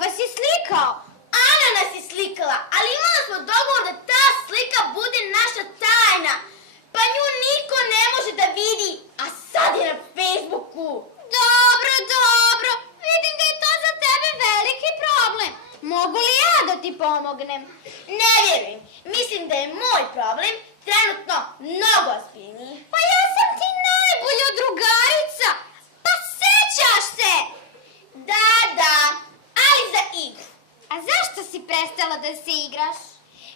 vas je slikao? Ana nas je slikala, ali imali smo dogovor da ta slika bude naša tajna. Pa nju niko ne može da vidi, a sad je na Facebooku. Dobro, vidim da je to za tebe veliki problem. Mogu li ja da ti pomognem? Ne vjerujem, mislim da je moj problem trenutno mnogo ozbiljniji. Pa ja sam ti najbolja drugarica, pa sećaš se? Da, ali za igru. A zašto si prestala da se igraš?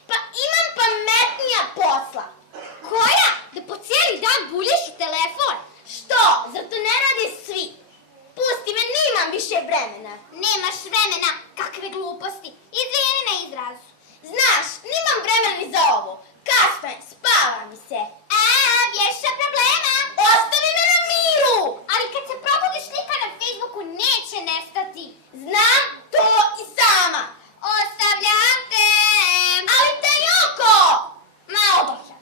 Pa imam pametnija posla. Koja? Da po cijeli dan bulješ u telefon? Što? Zar to ne rade svi? Pusti me, nemam više vremena. Nemaš vremena, kakve gluposti. Izvini na izrazu. Znaš, nemam vremena ni za ovo. Kasno je, spava mi se. Bješa problema. Ostavi me na miru! Ali kad se probudiš slika na Facebooku neće nestati. Znam to i sama. Ostavljam te. Ali Tajoko! Malo boža.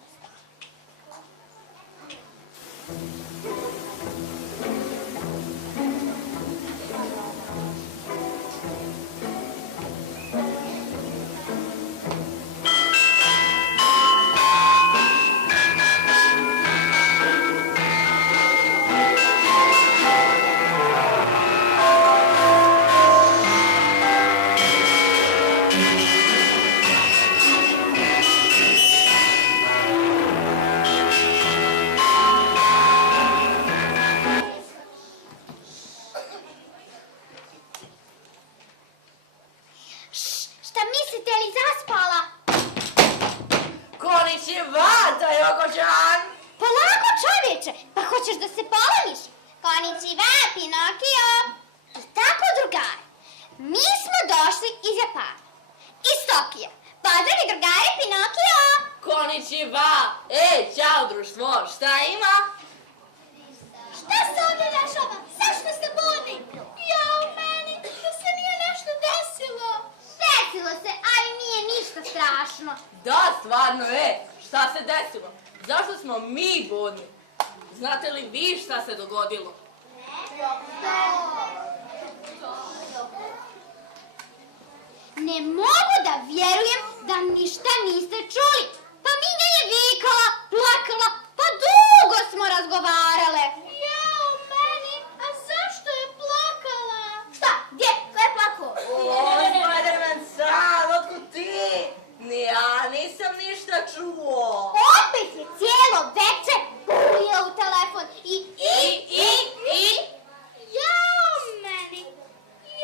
Šta mislite li zaspala? Konnichiwa, Tajoko-chan! Polako čovječe, pa hoćeš da se polamiš? Konnichiwa, Pinokio. I tako drugari, mi smo došli iz Japana, iz Tokija. Pozdravi drugari Pinokio. Konnichiwa! Ćao društvo, šta ima? Šta se ovdje dešava? Zašto ste budni? Jao meni, da se nije nešto desilo. Desilo se, ali nije ništa strašno. Da, stvarno, šta se desilo? Zašto smo mi budni? Znate li vi šta se dogodilo? Ne mogu da vjerujem da ništa niste čuli. Pa Minja je vikala, plakala, pa dugo smo razgovarale. Jao meni, a zašto je plakala? Šta? Gdje? Ko je plakao? Spider-Man-san, otkud ti? Ja nisam ništa čuo. Opet je cijelo večer buljila u telefon i...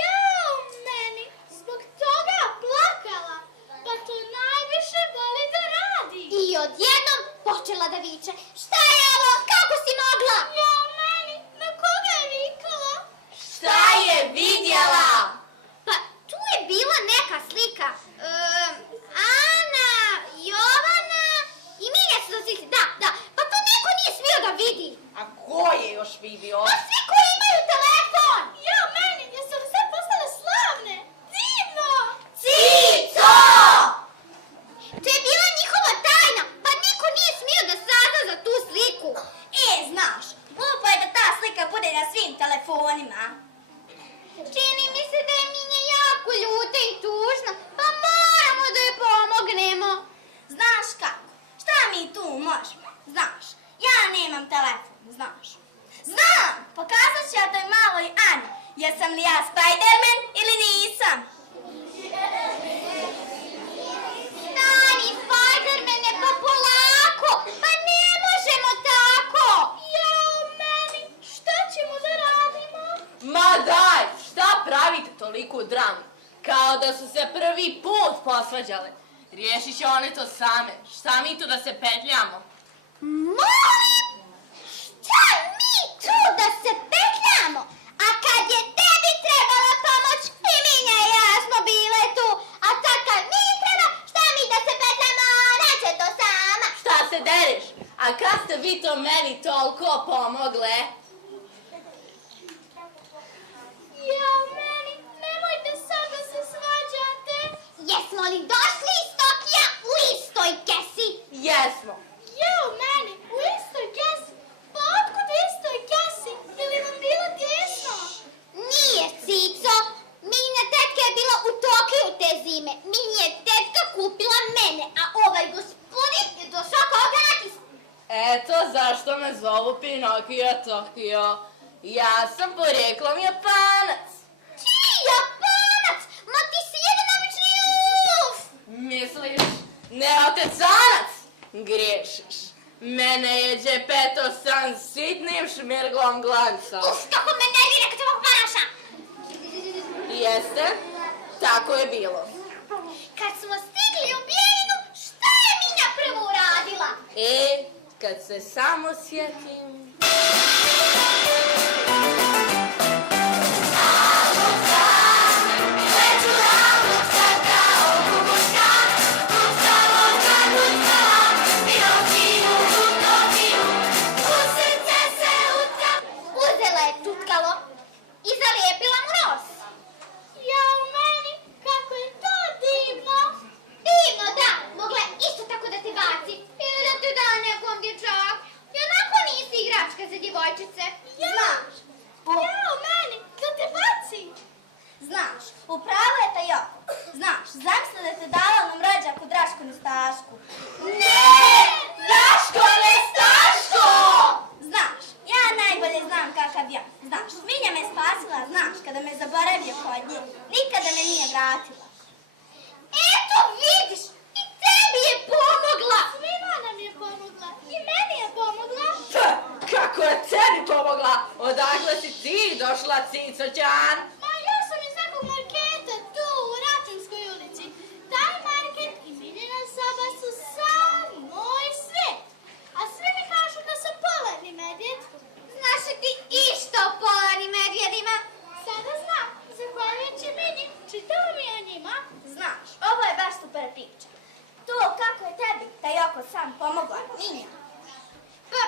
Jao meni, zbog toga plakala, pa to najviše voli da radi. I odjednom počela da viče, šta je ovo, kako si mogla? Jao meni, na koga je vikala? Šta je vidjela? Pa tu je bila neka slika, Ana, Jovana i Milja su da slike, da, pa to niko nije smio da vidi. A ko je još vidio? Pa svi koji imaju telefon! Jao meni, jesu li sve postale slavne? Divno! Cico! To je bila njihova tajna, pa niko nije smio da sazna za tu sliku. Znaš, glupo je da ta slika bude na svim telefonima. Čini mi se da je Minja jako ljuta i tužna, pa moramo da joj pomognemo. Znaš kako? Šta mi tu možemo? Znaš, ja nemam telefon, znaš. Znam! Pokazat ću ja toj maloj Ani. Jesam li ja Spider-Man ili nisam? Stani, Spider-mane, pa polako, pa ne možemo tako. Jao meni, šta ćemo da radimo? Ma daj, šta pravite toliku dramu? Kao da su se prvi put posvađale. Riješit će one to same. Šta mi tu da se petljamo? Molim! Šta mi tu da se petljamo? A kad je tebi trebala pomoć, i Minja i ja smo bile tu. A sad kad mi treba, šta mi da se petljamo? Neće to sama. Šta se dereš? A kad ste vi to meni toliko pomogle? Jao meni, nemojte sad da se svađate. Jesmo li došli iz Tokija u istoj kesi? Jesmo. Jao meni, u istoj kesi? Pa otkud u istoj kesi? Je li vam bilo tjesno? Nije, Cico. Minja tetka je bila me, meni je tetka kupila mene, a ovaj gospodin je došao kao gratis. Eto zašto me zovu Pinokio Tokio. Ja sam porijeklom Japanac. Ti Japanac? Ma ti si jedan obični uf! Misliš, neotecanac? Griješiš. Mene je Džepeto san sitnim šmirglom glanca. Uf, kako me nervira kad ovog paraša! Jeste, tako je bilo. Kad smo stigli u Bijeljinu, šta je Minja prvo uradila? Kad se samo sjetim. Uzela je tutkalo i zalijepila mu nos. Jao meni, kako je to divno! Divno, da, mogla je isto tako da te baci ili da te da nekom dječaku. Jednako nisi igračka za djevojčice. Znaš, jao meni, da te baci. Znaš, upravo je taj Joko. Znaš, zamisli da te dala onom rođaku Draško Nestašku. Ne! Daško Nestaško! Znaš, ja najbolje znam kakav ja. Znaš, Minja me spasila, znaš, kada me zaboravio kod nje. Nikada me nije vratila. Eto vidiš, i tebi je pomogla! Svima nam je pomogla. I meni je pomogla. Kako je tebi pomogla? Odakle si ti došla, Cicoćan? Ma ja sam iz nekog marketa tu u Račanskoj ulici. Taj market i Miljina soba su sam moj svet. A svi mi kažu da sam polarni medvjed. Znaš li ti išta o polarnim medvjedima? Sada znam, zahvaljujući Milji, čitala mi o njima. Znaš, ovo je baš super priča. To kako je tebi taj Joko sam pomogla, Minja. Pa,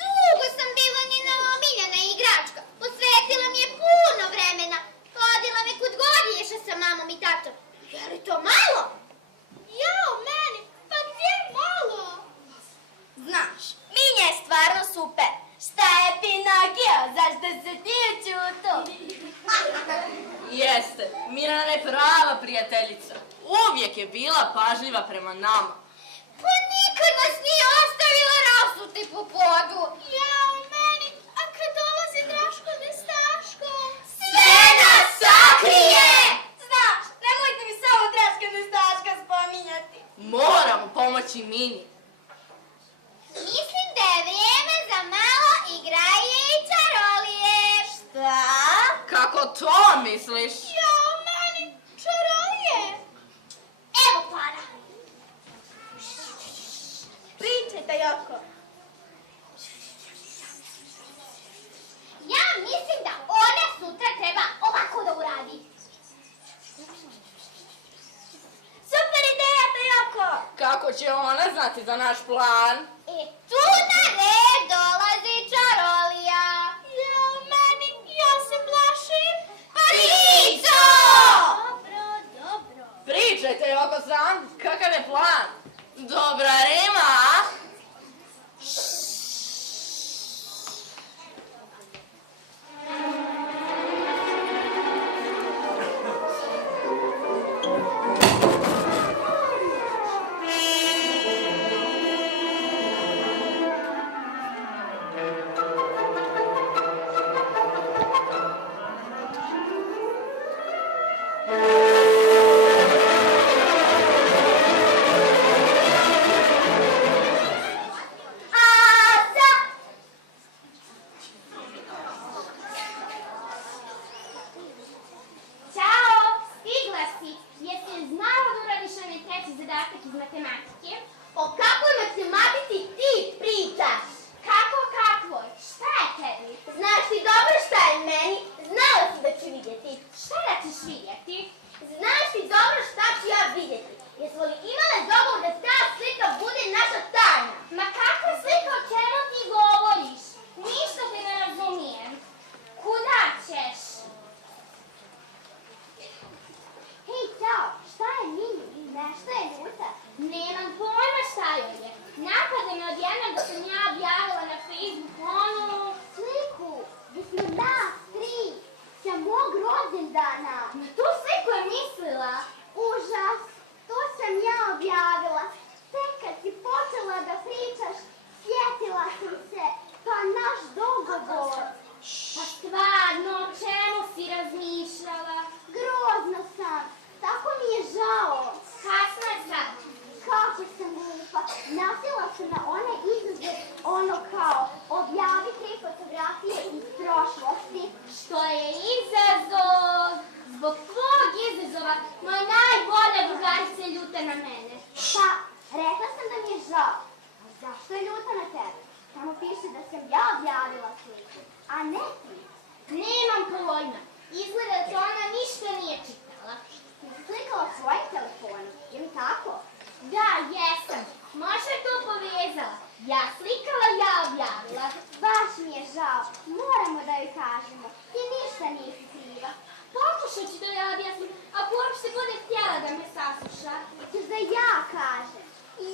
dugo sam bila njena omiljena igračka. Posvetila mi je puno vremena. Hodila me kud god je išla sa mamom i tatom. Je li to malo? Jao, meni, pa gdje malo? Znaš, Minja je stvarno super. Šta je Pinokio, zašto se ti učuto? Jeste, Mirana je prava prijateljica. Uvijek je bila pažljiva prema nama. Pa nikad nas nije ostavila rasuti po podu. Jao, meni, a kad dolazi Draško Nestaško? Sve nas sakrije! Znaš, nemojte mi samo Draško Nestaška spominjati. Moramo pomoći Mini. Mislim da je vrijeme za malo igraje i čarolije. Šta? Kako to misliš? Jao, meni, čarolije. Evo para. Pričajte, Joko. Ja mislim da ona sutra treba ovako da uradi. Super ideja, Joko. Kako će ona znati za naš plan? Tu na red dolazi čarolija. Jao, meni, ja se plašim. Prico! Dobro. Pričajte, Joko sam, kakav je plan? Dobra rima, a? O kakvoj matematici ti pričaš? Kakvoj? Šta je tebi? Znaš ti dobro šta je meni? Znala si da ću vidjeti. Šta da ćeš vidjeti? Znaš ti dobro šta ću ja vidjeti? Jesmo li imale dogovor da ta slika bude naša tajna? Ma kakva slika, o čemu ti govoriš? Ništa te ne razumijem. Kuda ćeš? Hej, čao, šta je Mini? Nešto je ljuta. Nemam pojma šta joj je. Napada me odjednom da sam ja objavila na Facebooku onu sliku gdje smo nas tri sa mog rođendana. Na tu sliku je mislila. Užas. sam ja objavila. Tek kad si počela da pričaš, sjetila sam se, pa naš dogovor. Pa stvarno, o čemu si razmišljala? Grozno sam, tako mi je žao. Kasno je sad. Kako sam glupa, nasjela sam na one izazove, ono kao, objavi 3 fotografije iz prošlosti. Što je izazov? Zbog tvog izazova moja najbolja drugarica je ljuta na mene. Pa, rekla sam da mi je žao. A zašto je ljuta na tebe? Tamo piše da sam ja objavila sliku, a ne ti. Nemam pojma. Izgleda da ona ništa nije čitala. Ti si slikala svojim telefonom, ili tako? Da, jesam. Možda je to povezala. Ja slikala, ja objavila. Baš mi je žao, moramo da joj kažemo. Ti ništa nisi kriva. Pokušat ću da ja objasnim, ako uopšte bude htjela da me sasluša. Ćeš da ja kažem.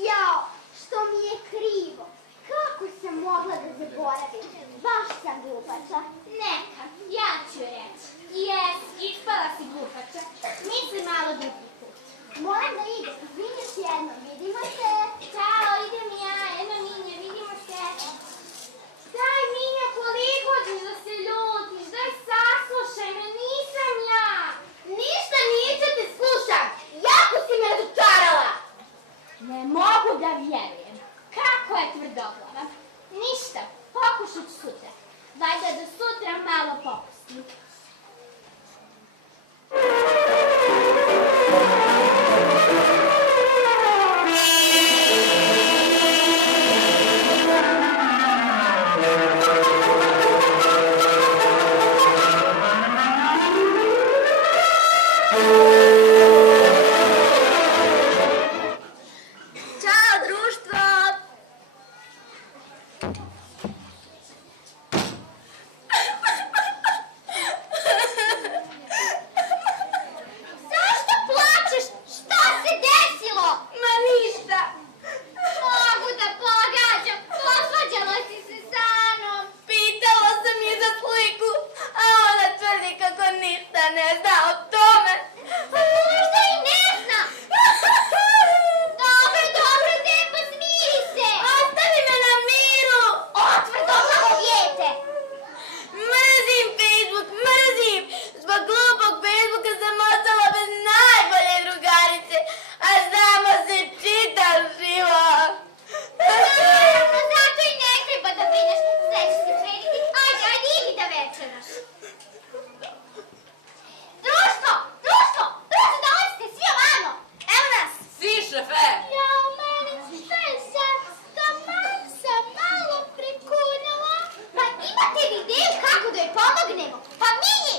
Jao, što mi je krivo. Kako sam mogla da zaboravim? Baš sam glupača. Neka, ja ću reći. Jes, ispala si glupača. Misli malo drugi put. Moram da idem, izvini još jednom, vidimo se. Ćao, idem ja, Ema Minja, vidimo se. Daj Minja, koliko ćeš da se ljutiš? Daj saslušaj me, nisam ja. Ništa neću te slušam. Jako si me razočarala. Ne mogu da vjerujem. Kako je tvrdoglava? Ništa, pokušat ću sutra. Valjda da sutra malo popustim. Ćao, društvo! Zašto plačeš? Šta se desilo? Ma ništa! Mogu da pogađam, posvađala si se sa Anom. Pitala sam je za sliku, a ona tvrdi kako ništa ne zna o tome. Pa možda i ne zna. Dobro, dobro, Depa, smiri se. Ostavi me na miru! Otvrdoglavo dijete. Mrzim Facebook, mrzim! Zbog glupog Facebooka sam ostala bez najbolje drugarice, a znamo se čitav život. Naravno, zato i ne treba da brineš. Sve će se srediti. Ajde, ajde, idi da večeraš. Društvo, dolazite svi ovamo. Evo nas! Si, šefe! Jao, meni, šta je sad? Taman sam malo prekunula. Pa imate li ideju kako da joj pomognemo? Pa Minji!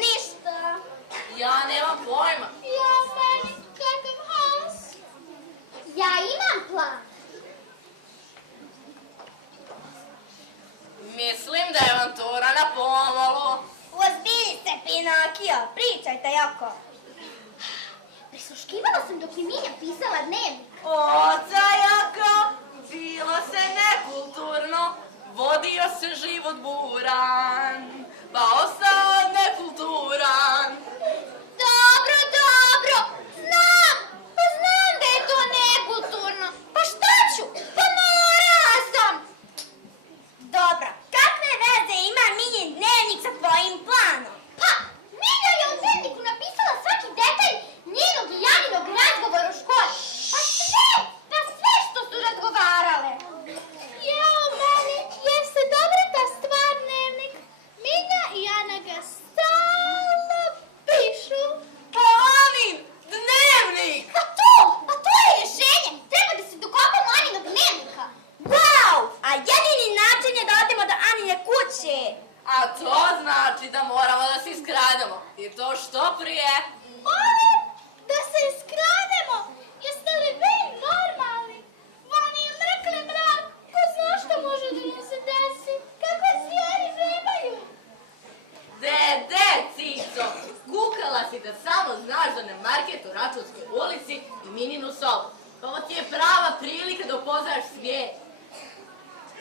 Ništa. Ja nemam pojma. Jao, meni, kakav haos. Ja imam plan. Mislim da je avantura na pomolu. Uozbilji se, Pinokio, pričajte jako. Prisluškivala sam dok je Minja pisala dnevnik. Oca Jaka, bilo se nekulturno, vodio se život buran, pa ostao nekulturan. Dobro, dobro, znam da je to nekulturno. Pa šta ću? Pa morala sam. Dobro, kakve veze ima Minjin dnevnik sa tvojim planom? Pa, Minja je u dnevniku napisala svaki detalj njenog i Janinog razgovora u školi. Pa sve što su razgovarale. Jao, meni, jeste dobra ta stvar dnevnik? Minja i Jana ga stalno pišu. Pa Anin, dnevnik! Pa to je rješenje. Treba da se dokopamo Aninog dnevnika. Wow! A jedini način je da odemo do Anine kuće. A to znači da moramo da se iskrademo. I to što prije. Molim, da se iskrademo. Jeste li vi normalni? Vani je mrkli mrak. Ko zna što može da nam se desi? Kakve zvijeri živaju? De, Cico, kukala si da samo znaš da ne market u Računskoj ulici i Mininu sobu. Pa ovo ti je prava prilika da upoznaš svijet.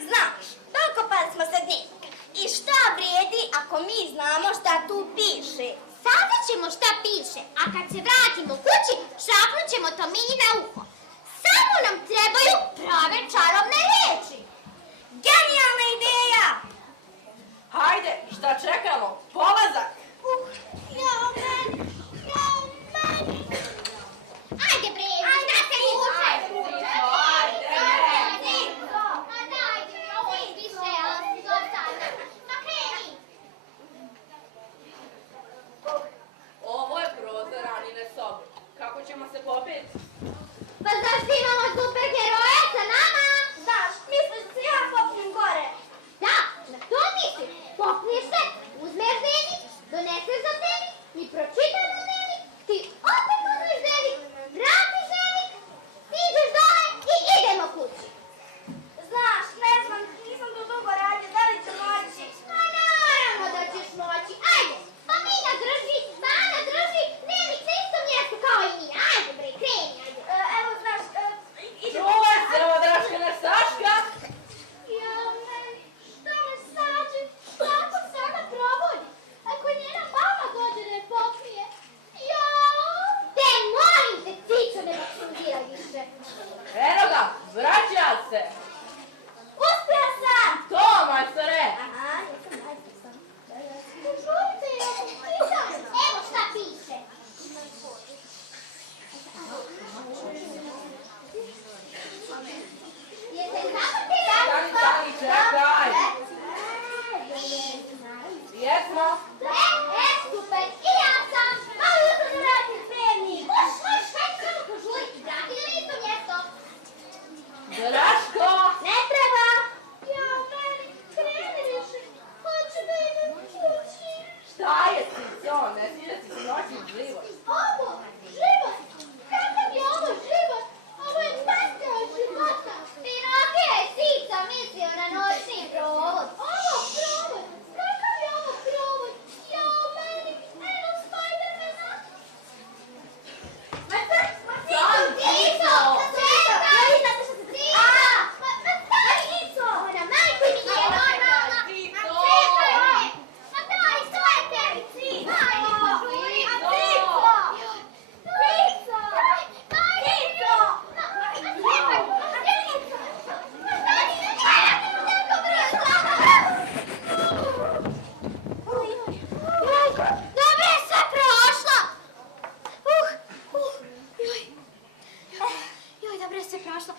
Znaš, dokopali smo se dnevnika. I šta vrijedi ako mi znamo šta tu piše? Saznaćemo ćemo šta piše, a kad se vratimo kući, šapnut ćemo to Minji na uho. Samo nam trebaju prave čarobne riječi. Genijalna ideja! Hajde, šta čekamo? Polazak! Jao meni! Ajde bre, šta se vuče? Ajde, ovo je više, ali dosadno. Ma kreni! Ovo je prozor Anine sobe. Kako ćemo se popeti? Pa zašto imamo superheroje sa nama? Znaš, misliš da se ja popnem gore? Da, na to mislim. Popniješ se, uzmeš dnevnik, doneseš za dnevnik i pročitaš za dnevnik, ti opet uzmeš dnevnik, vratiš dnevnik, stižeš dole i idemo kući. Znaš, ne znam, nisam to dugo radio, da li ću moći? Pa naravno da ćeš moći, ajde. Pa Mina drži, Ana drži, dnevnik na istom mjestu kao i mi. Ajde bre, kreni, ajde. Evo, znaš, idem. Čuvaj se, ovo Draškina Saška! Jao meni, šta me sađe? Kako se ona probudi? Ako njena mama dođe da je pokrije. Jao! Te molim te, Cico, ne maksimiziraj više. Eno ga, vraća se! Uspio sam! To, majstore! Aha, jesam sam. Požurite, ja sam čitam. Evo šta piše. Jeste zapamtili? Stani, čekaj! Jesmo? Super, i ja sam. Malo jutro da radim dnevnik. Moš, hajde samo požuriti, dragi, da mi isto mjesto. Draško! Ne treba. Jao, meni, kreni više. Hoću da idem kući. Šta je Cico? Ne smije ti snoći život. Ovo, život. Kakav je ovo život? Ovo je tačka od života. Pinokio je Cica mislio na noćni provod. Ovo provod. Kakav je ovo provod? Jao, meni, eno Spidermana. Cico, čekaj. Cica. Ma daj, Cico. Ona majku mi nije normalna. Cico. Ma čekaj, bre. Ma daj, što je tebi, Cico? Ajde, požuri. Cico. Cico. Cico. Daj, Cico. Ma čekaj, Cico. Ma daj, tako brzo. Dobro je sve prošlo. Joj, dobro je sve prošlo.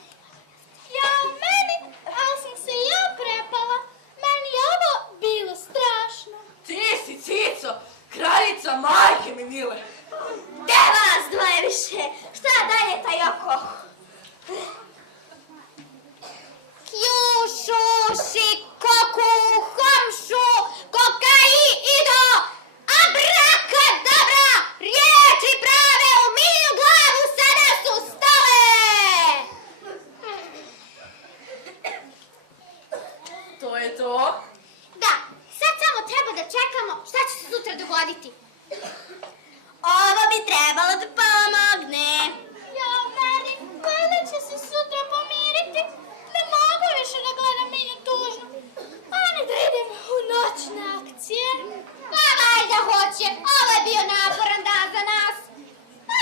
Ja, meni, ali sam se ja prepala. Meni je ovo bilo strašno. Ti si Cico, kraljica majke mi mile. Gde vas dvoje više? Šta dalje taj oko? Kjušuši, koku, homšu, kokaido, abrakadabra, riječi prave u Minju glavu sada su stale. To je to? Da, sad samo treba da čekamo šta će se sutra dogoditi. Ovo bi trebalo da pomogne. Ja, meni, valjda će se sutra pomiriti. Ne mogu više da gledam Minju tužno. Ajde da idem u noćne akcije. Pa valjda hoće, ovo je bio naporan dan za nas.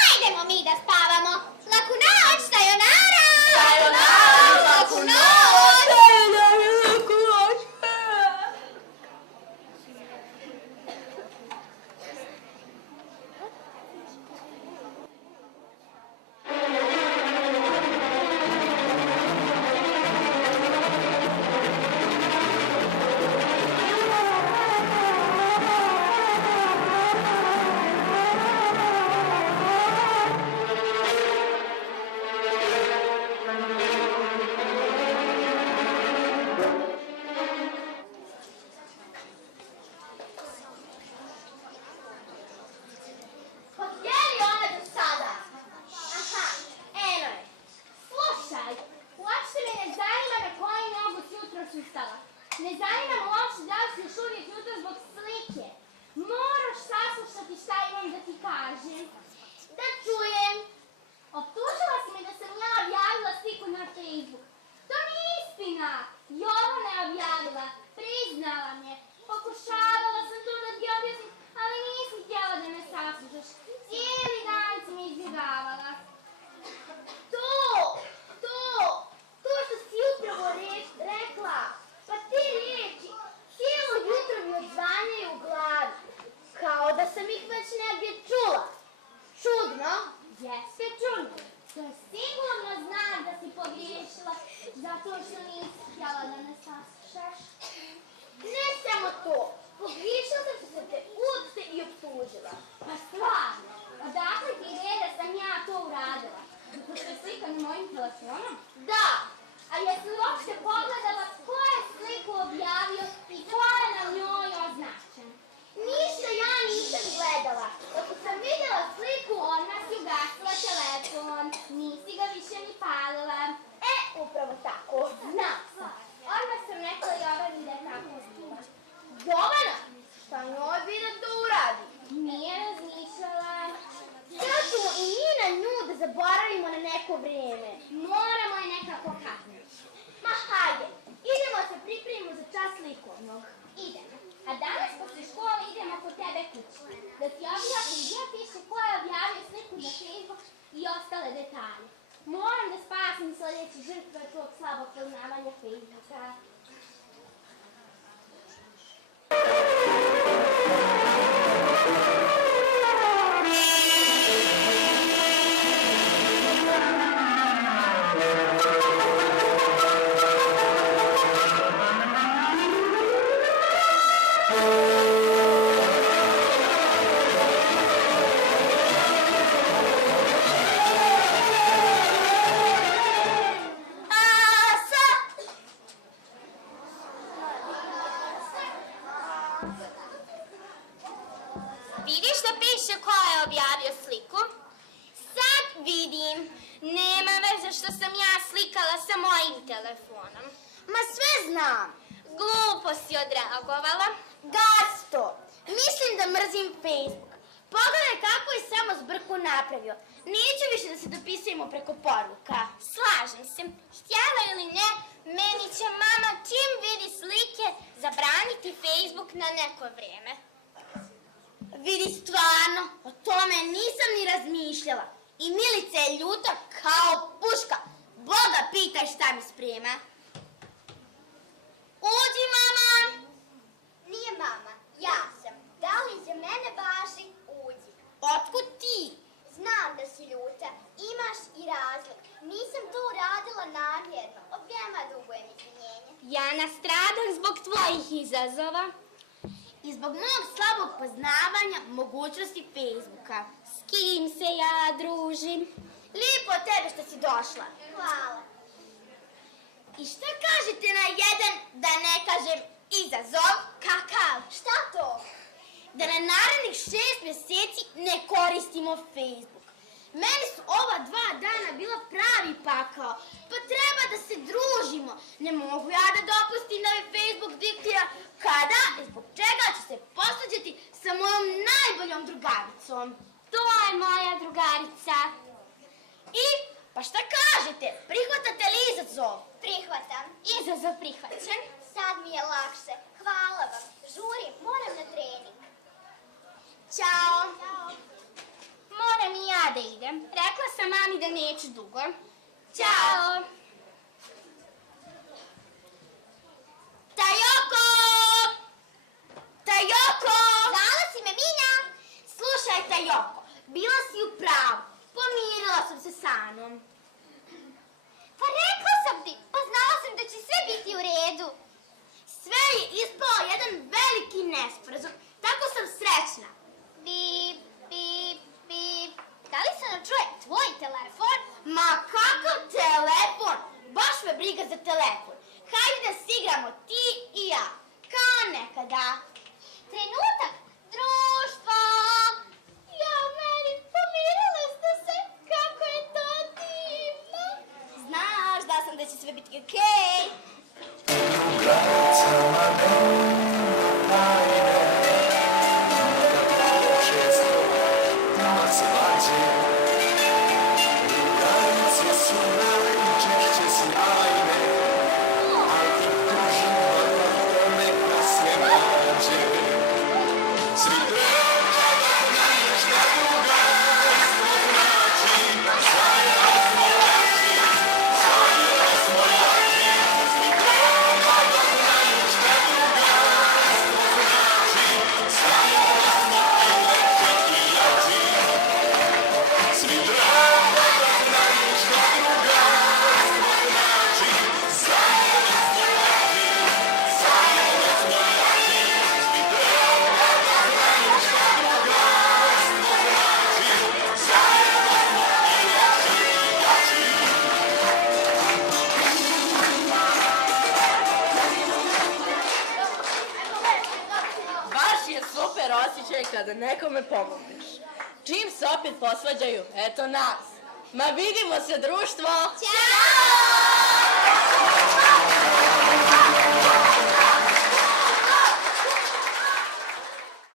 Ajdemo mi da spavamo. Laku noć, sayonara! Sayonara, laku noć! mojim telefonom? Da, a jesi li uopšte pogledala ko je sliku objavio i ko je na njoj označen? Ništa ja nisam gledala. Dok sam vidjela sliku, odmah si ugasila telefon. Nisi ga više ni palila. Upravo tako. Znam sam. Odmah sam rekla Jovani da je tako snima. Jovana, šta njoj bi da to uradi? Nije razmišljala. Sada ćemo i mi na nju da zaboravimo na neko vrijeme. Moramo je nekako kazniti. Ma hajde, idemo se pripremimo za čas likovnog. Idemo. A danas posle škole idemo kod tebe kući. Da ti objavim gdje piše ko je objavio sliku na Facebook i ostale detalje. Moram da spasim sljedeće žrtve tog slabog poznavanja Facebooka. Vidiš da piše ko je objavio sliku? Sad vidim. Nema veze što sam ja slikala sa mojim telefonom. Ma sve znam. Glupo si odreagovala. Gasto, mislim da mrzim Facebook. Pogledaj kako je samo zbrku napravio. Neću više da se dopisujemo preko poruka. Slažem se. Htjela ili ne, meni će mama čim vidi slike zabraniti Facebook na neko vrijeme. Vidi, stvarno, o tome nisam ni razmišljala. I Milica je ljuta kao puška. Boga pitaj šta mi sprema. Uđi, mama! Nije mama, ja sam. Da li za mene važi? Uđi. Otkud ti? Znam da si ljuta. Imaš i razlog. Nisam to uradila namjerno. Objema dugujem izvinjenje. Ja nastradam zbog tvojih izazova. I zbog mog slabog poznavanja mogućnosti Facebooka. S kim se ja družim? Lijepo od tebe što si došla. Hvala. I šta kažete na jedan, da ne kažem, izazov? Kakav? Šta to? Da na narednih 6 mjeseci ne koristimo Facebook. Meni su ova 2 dana bila pravi pakao, pa treba da se družimo. Ne mogu ja da dopustim da mi Facebook diktira kada i zbog čega ću se posvađati sa mojom najboljom drugaricom. To je moja drugarica. I, pa šta kažete? Prihvatate li izazov? Prihvatam. Izazov prihvaćen. Sad mi je lakše. Hvala vam. Žurim, moram na trening. Ćao. Ćao. Moram i ja da idem. Rekla sam mami da neću dugo. Ćao! Tajoko! Tajoko! Zvala si me, Minja! Slušaj, Tajoko, bila si u pravu. Pomirila sam se sa Anom. Pa rekla sam ti, pa znala sam da će sve biti u redu. Sve je ispao jedan veliki nesporazum. Tako sam srećna. Bip, bip, bip. Da li se načuje tvoj telefon? Ma kakav telefon? Baš me briga za telefon. Hajde da se igramo ti i ja. Kao nekada. Trenutak društva. Ja, meni, pomirila ste se. Kako je to divno. Znaš da sam da će sve biti okej. je kada nekome pomogneš. Čim se opet posvađaju, eto nas. Ma vidimo se, društvo! Ćao!